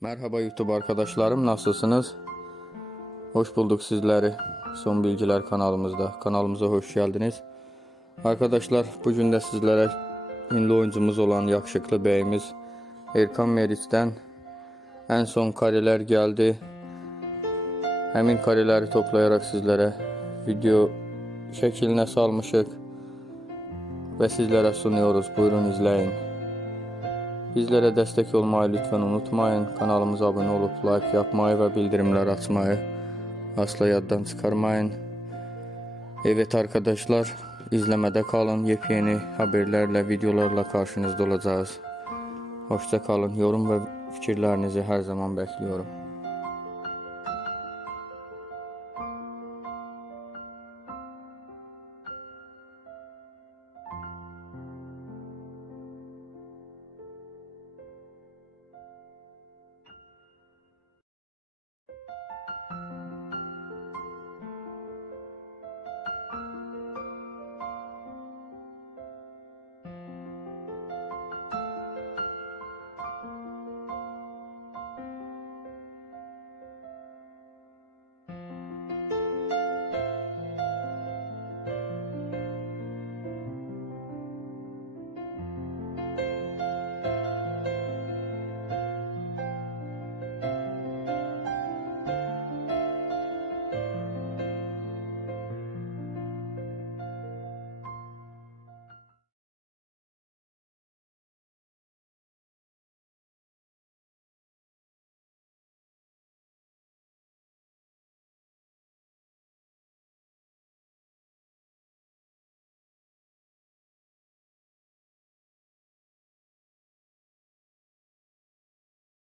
Merhaba YouTube arkadaşlarım nasılsınız? Hoş bulduk sizleri Son Bilgiler kanalımızda. Kanalımıza hoş geldiniz. Arkadaşlar bugün de sizlere ünlü oyuncumuz olan yakışıklı beyimiz Erkan Meriç'ten en son kareler geldi. Həmin kareləri toplayarak sizlere video şəklinə salmışıq ve sizlere sunuyoruz. Buyurun izleyin. Bizlere destek olmayı lütfen unutmayın. Kanalımıza abone olup like yapmayı ve bildirimler açmayı asla yaddan çıkarmayın. Evet arkadaşlar izlemede kalın. Yepyeni haberlerle, videolarla karşınızda olacağız. Hoşça kalın. Yorum ve fikirlerinizi her zaman bekliyorum.